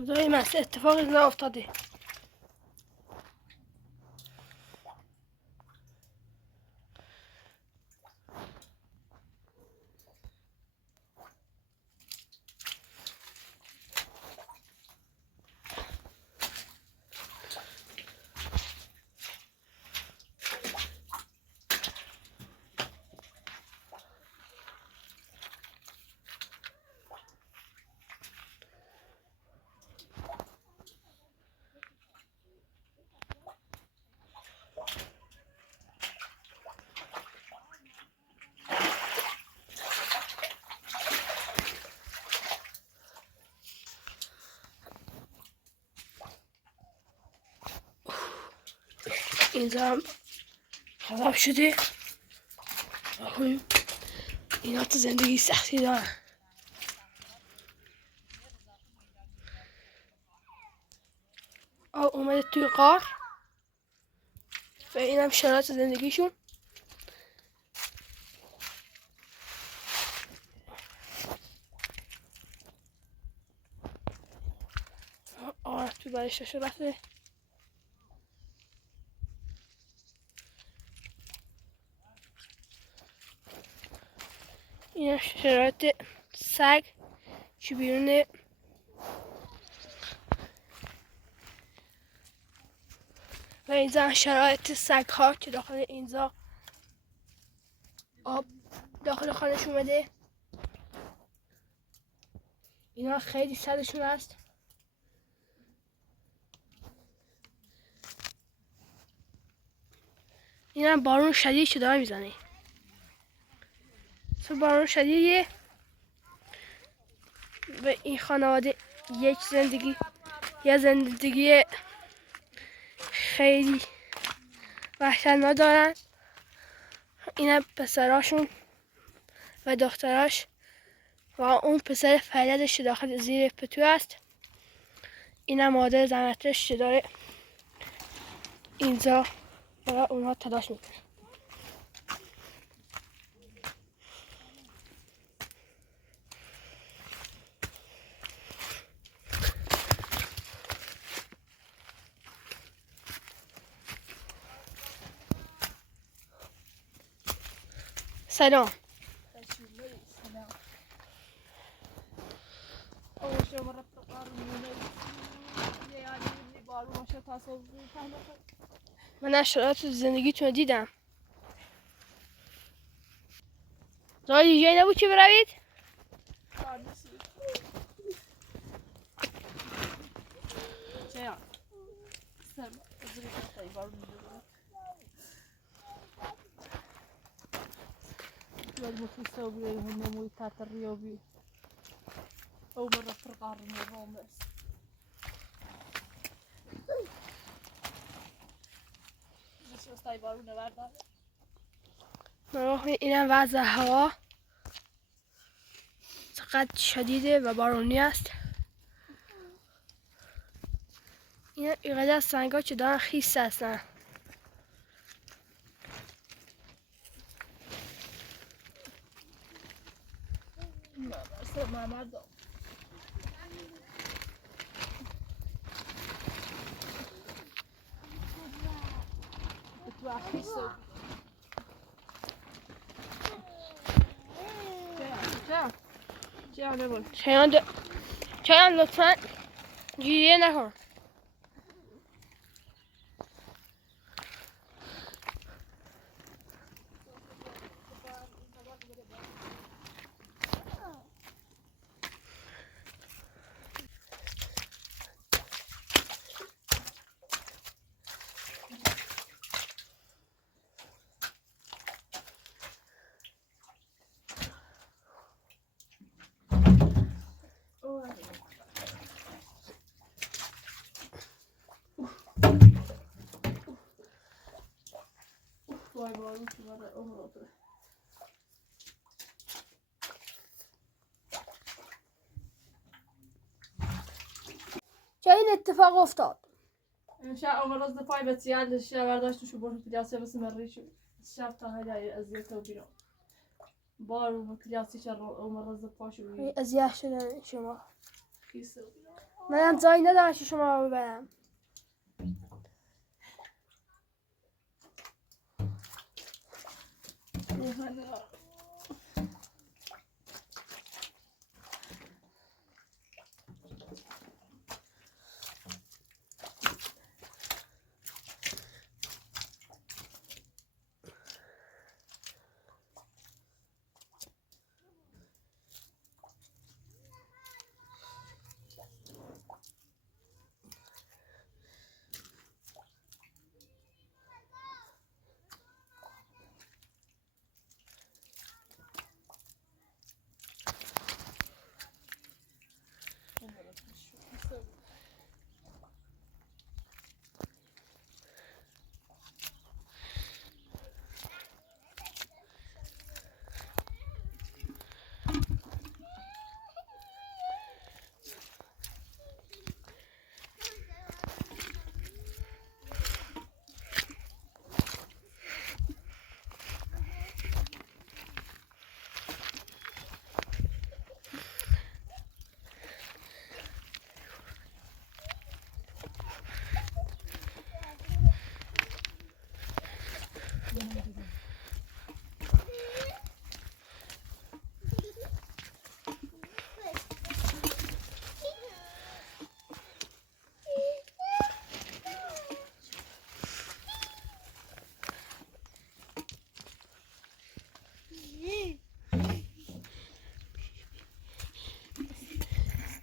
خدای من اتفاقی نیفتاده. اینجا هم خراب شده. آخویم اینا تو زندگی سختی دارن. اومده توی غار و این هم شرایط زندگیشون. توی برشتش رفته. این شرایط سگ که بیرونه. و اینجا شرایط سگ ها که داخل اینجا آب داخل خانش اومده. اینا خیلی سردشون هست. این هم بارون شدید که داره میزنه. بارون شدیدیه و این خانواده یه زندگی خیلی وحشتناک دارن. این پسراشون و دختراش و اون پسر فریدش داخل زیر پتو است. این مادر زنتش که داره اینجا برای اونها تلاش میکنه. سلام. من شرایط زندگیتون دیدم. جایی جایی نبود که بروید؟ المفروض هم نموي تاع الرياضي أو مرة فرق على النظام بس. اینم وضع هوا چقدر شدیده و بارونی است. این اینقدر سنگا که دارن خیس هستن. چایان لطفا گیریه نکن. چه این اتفاق افتاد؟ شاء الله رز پای بسیار شب برداشت شو برد کلیاسه بس مری شو شب تا هدای ازیت و بیرون بار و کلیاسی شر عمر رز پاشو ازیه شدن شما خیسه منم جایی ندارم که شما رو ببرم.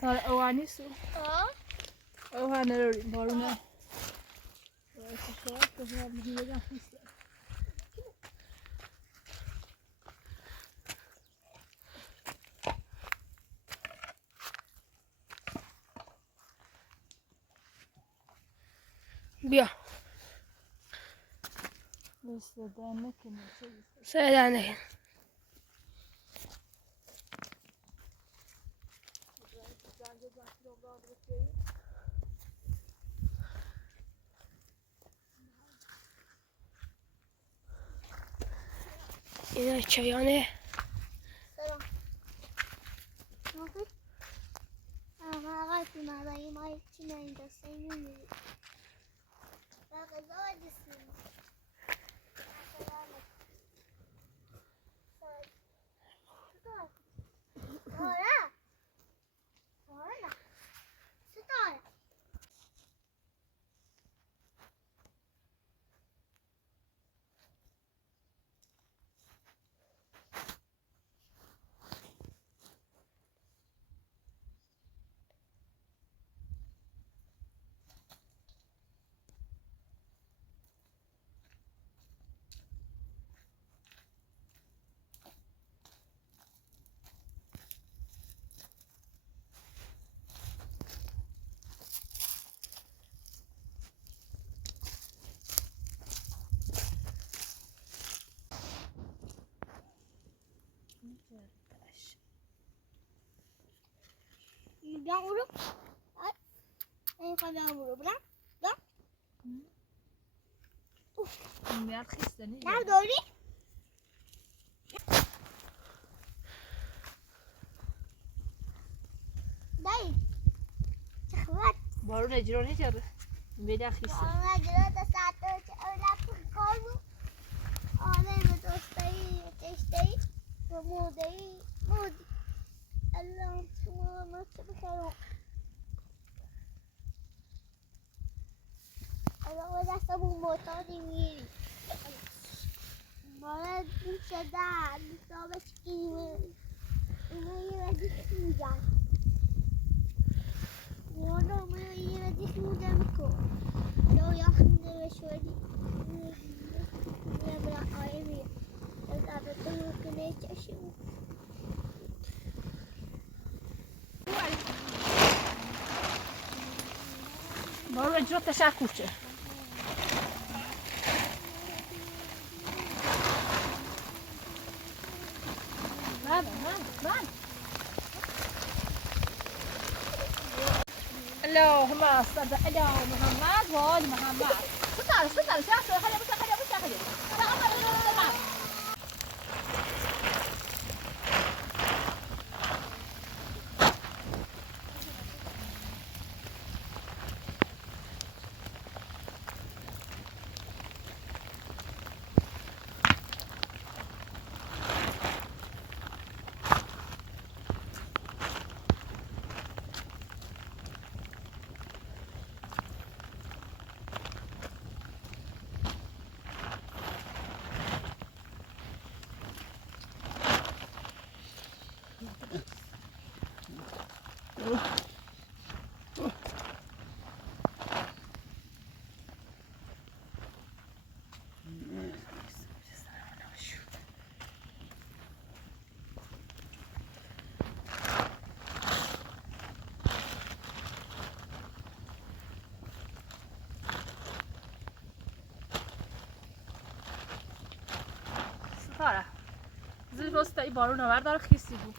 ترى اواني سو اواني روري بارونا بیا سعدانه اینا چایانه سلام موقع آقا برای ما چی نمیدسته نمیدید و غذا دستیم ستاره ستاره bilang urut kalau urut bilang میاد خیسته نیست نه داری دایی چه خبر بارون اجرا نجاره میاد خیسته آنها جلو ساعت چه اولاد کارو آنها دوستایی تشتی و مودی اللهم شما ما بخير الله دستمون معتادی میری باید شده حسابش اینه اینا یه ردیف میگن والا من یه ردیف میگن کن لو یخونه بشوری میره برا آیمی از عبدالله کنه چشم بارون اجرا تشکوچه اللهم صل على محمد وآل محمد ستار شاف خلي ستاره زیر راست ای بارون آور داره خیسی بود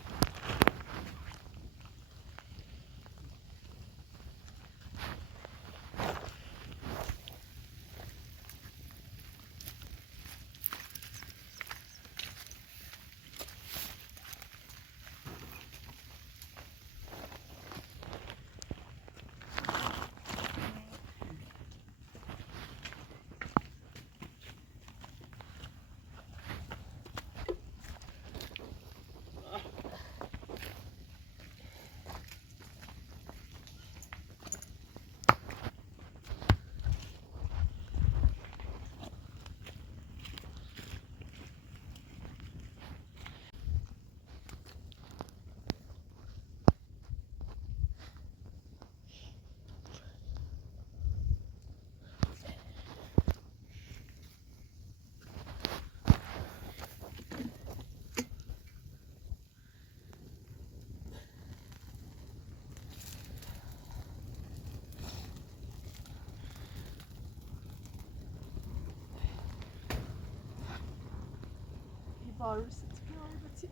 بارون ست بیاربتی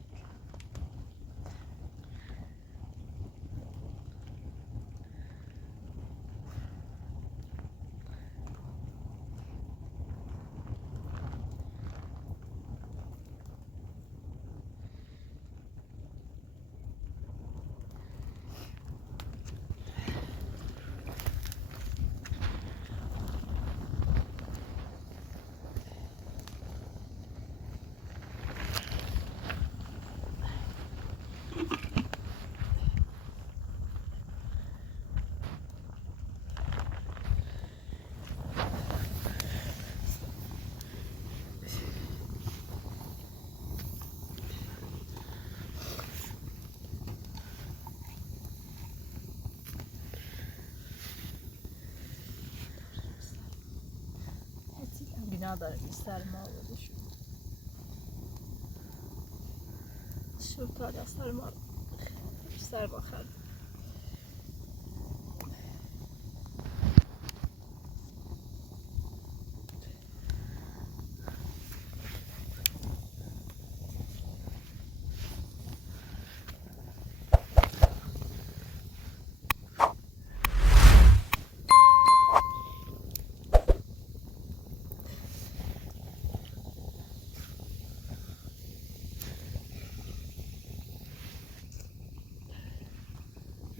bina dاره سرما آورده شد شد تا سرما خرد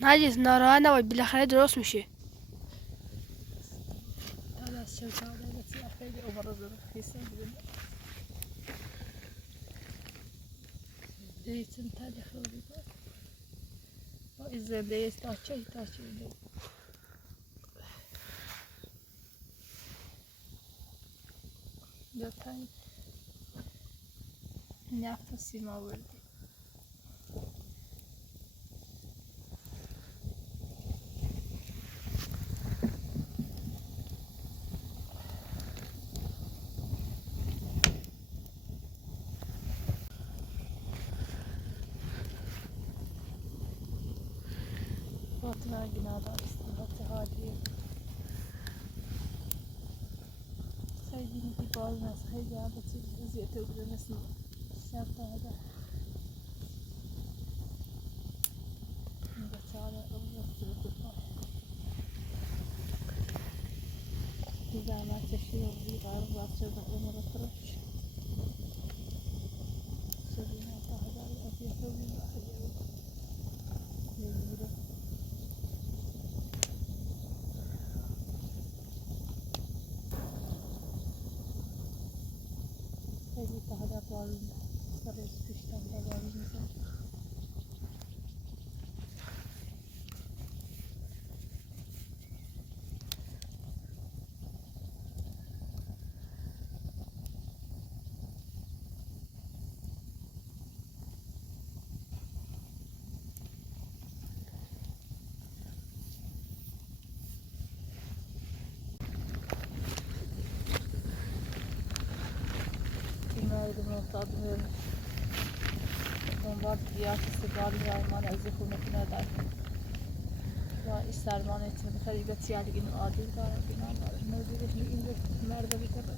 نرگس ناراحت نباش بالاخره درست میشه. هذا الشيء هذا التي أحتاج أبرز رخيصا زيتون تالي خوري وإذا ليس تاشي ده تاني نفط السيما وردي فاطمة جنادة استنبطت هادية سيدي باز ناس خيجة عبتي زيتة وبدا نسمع الشاب هذا بس على أول تبقى إذا ما تشير في غير راسه بأمر تروح سبينا هذا الأبي حبي واحد يقول هذه هذا بارون صارت تشتغل بارون مثلا بعد دنبال بیاد استقلالی آلمان از خونه کنه دار و استرمان اتفاقی خیلی بسیاری این عادی داره بینا داره موجودش این مرد بیتره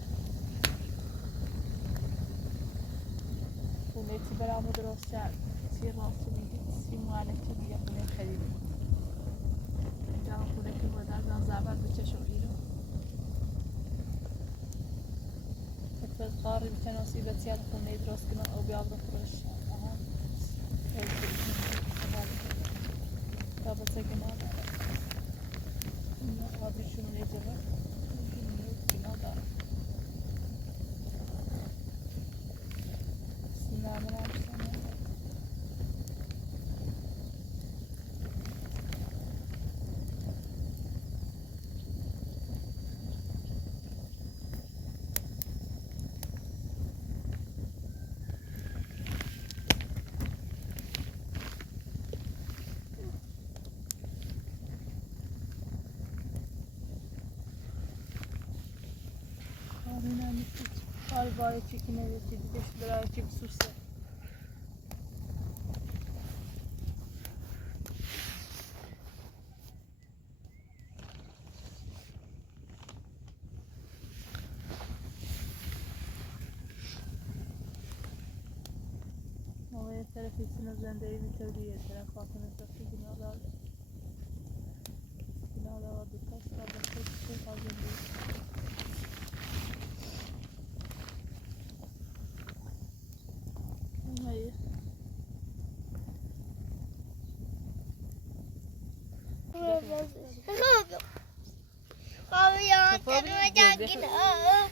خونه تی برامو درست کرد تی راستی میگه تی معلکی میگه خونه خیلی اینجا خونه که بودن من زبر بچشم ایرو تکفز قاری بتناسی بسیار خونه درست کنن او بیاب رو فرش رابطه که نداره این آبیشون نیجبه این نداره سینامه نمشتن Galiba çekine de çekilişler açıp sussa. Havaya tarafı için özendeyi bitirdiği taraf altına tarafı binalar. Binalar vardı. Taşlar da çok fazla değil. Hayır. Kavya tanımayacak gidiyorum.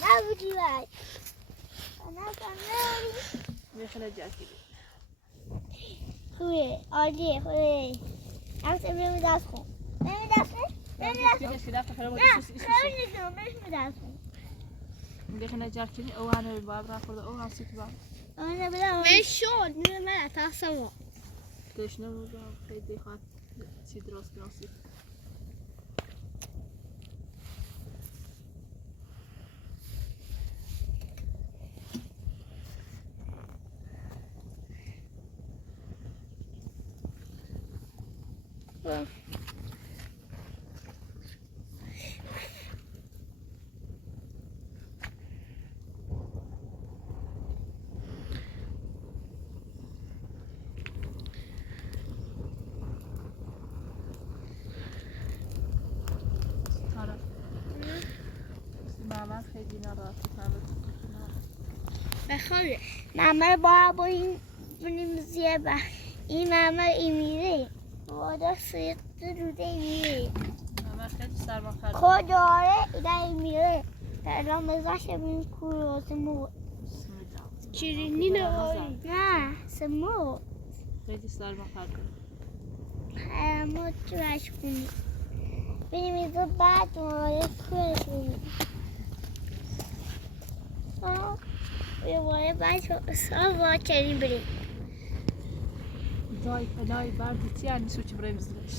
Ne yapıyorlar? Bana kanıyorum. Ne kalacak gibi. Hıve, Ali, hıve. Yoksa benim mi dersin? Benim mi dersin? Benim mi dersin? Birleşik dakika falan Ne? isus. Öyle diyorum, benim mi dersin? Ne kalacak gibi. O anı babra kurda o an süt var. Öyle bilemem. Ben şu an ne taksam o. Teşne burada haydi hat sidros nasip. Mama خیلی ناراحت بخوابه ماما با این زیبا این ماما ایمیره وادا سیت روده میره ماما خیلی سرما خورده کجاره ایده ایمیره الان بذاشه بین کوروز مو شیرینی نه سمو خیلی سرما خورده همه توش کنی بینیم ایزا بعد ماره کورش کنی یه باره بعد سال چنین بریم دای پنای بردی یعنی سوچ برای مزدش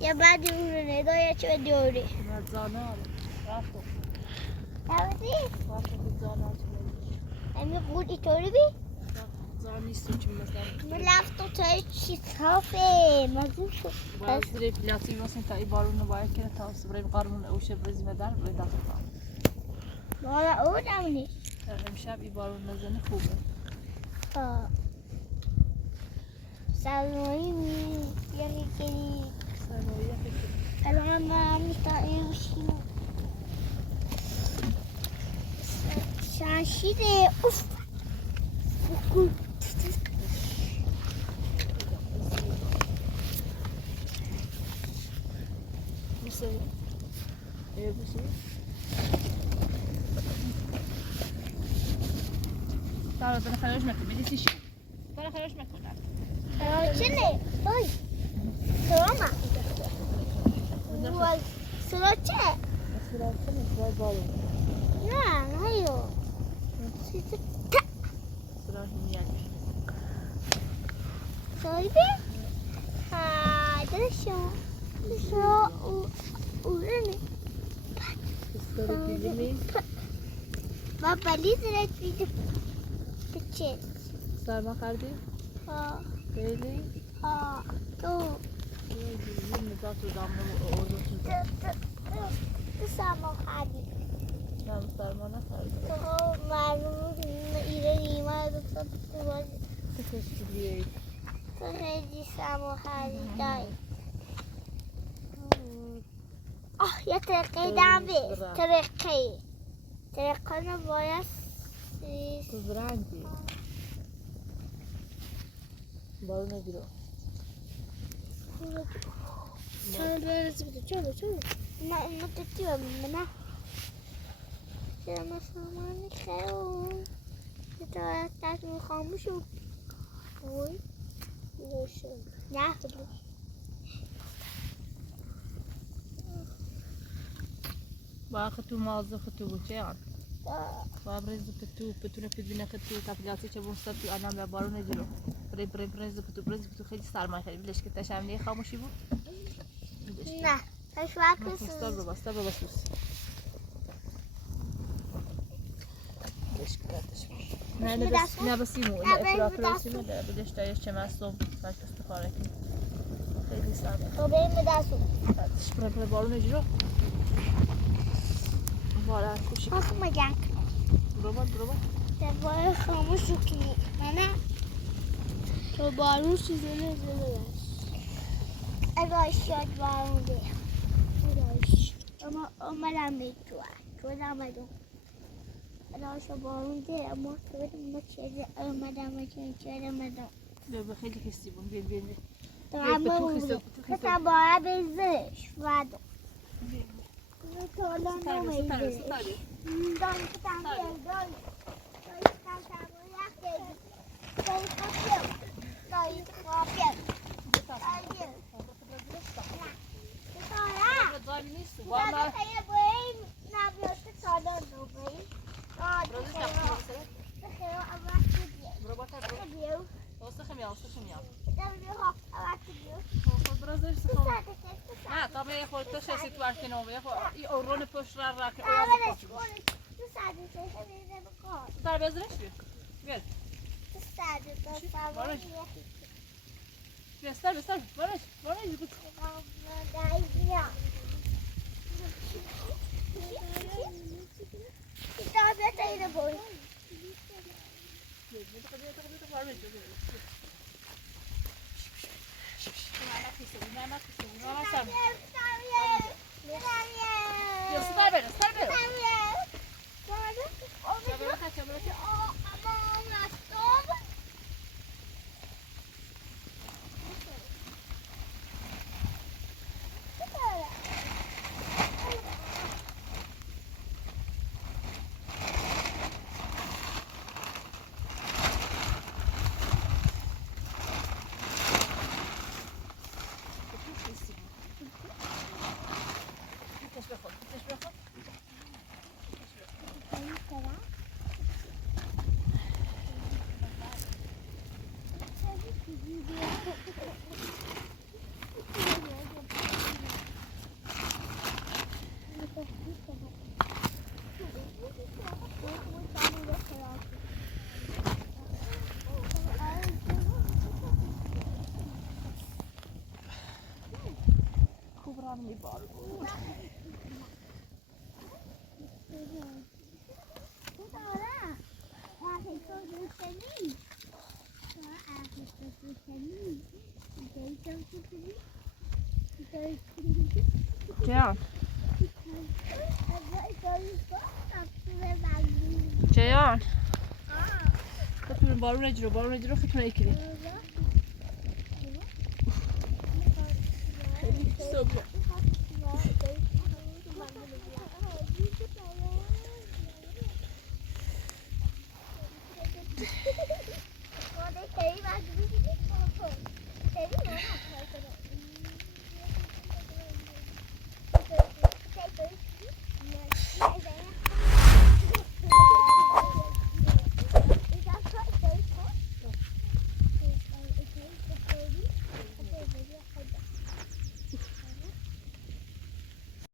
یه بعدی اون رو ندای چه دیوری زانه آره رفتو نبودی؟ رفتو به زانه آره امی خود ایطوری بی؟ زانه سوچ مثلا من لفتو تایی چی صافه مزون شد باید زیر پلاتی مثلا تا ای بارون باید کنه تا برای قارمون اوشه برزیمه در باید داخل مالا او نمونی امشب ای بارون نزنه خوبه سلمایی یکی کنی سلمایی فکر الان ما میتاییم شیم شاشیده اوف Nasıl? Evet bu şey. Tamam, ben خرج میکنم. میدی چی؟ من خرج میکنم. چنه؟ وای سلامه وای سلام چه؟ سلام چه؟ وای بالو. نه هیو سلام میاد. سایبه؟ ها درشو درشو او رنی استوری دیدی؟ من بلیز رسید بچه سرما خریدی؟ ها خیلی؟ ها تو یه مدت رو دامنه اوضاع شده. تو سرما خریدی نه سرما نخریدی. تو معلوم ایره نیمه دکتر تو بازی تو کشتی بیایی. تو خیلی سرما خریدی یه ترقه دم بیست ترقه رو باید تو زرنگی. بارو نگیرو. چرا برسی بده چرا نه اینو تتی ببینم چرا مثلا من خیلی تا تصمیم خاموش شد وای نه با خطو موظف خطو بچه‌ان. با برز خطو بتونه بدونه خطو تفجعاتی چه بوسط تو آدم به بارو نگیرو. برز خطو خیلی سرما خیلی بلش که تشمنی خاموشی بود. نه تاش وقت استار بباس بس. نه بسیمو نه افراط سیمو ده بدش تایش چه مستم فقط استفاده کنی. خیلی سرما. تو بریم به دستو پر بارو نگیرو. بارا خوشی. خب مگه برو. دوباره خاموش شد نه تو بارون سیزنه زده اگه شد بارون ده اما اومدم به تو نمدم اگه شد بارون ده اما تو بدم چیزی اومدم به خیلی کسی بود بیا دارم بودم بسن باید بزش ودم تو الان نمیزش دارم کتم دارم نه تا به خود تو شسی تو ارکی نومه ای اورون پشت را که در بزنش بیاد بستر بارش بود چیان خطون بارون اجرو خطون ایکلی صبح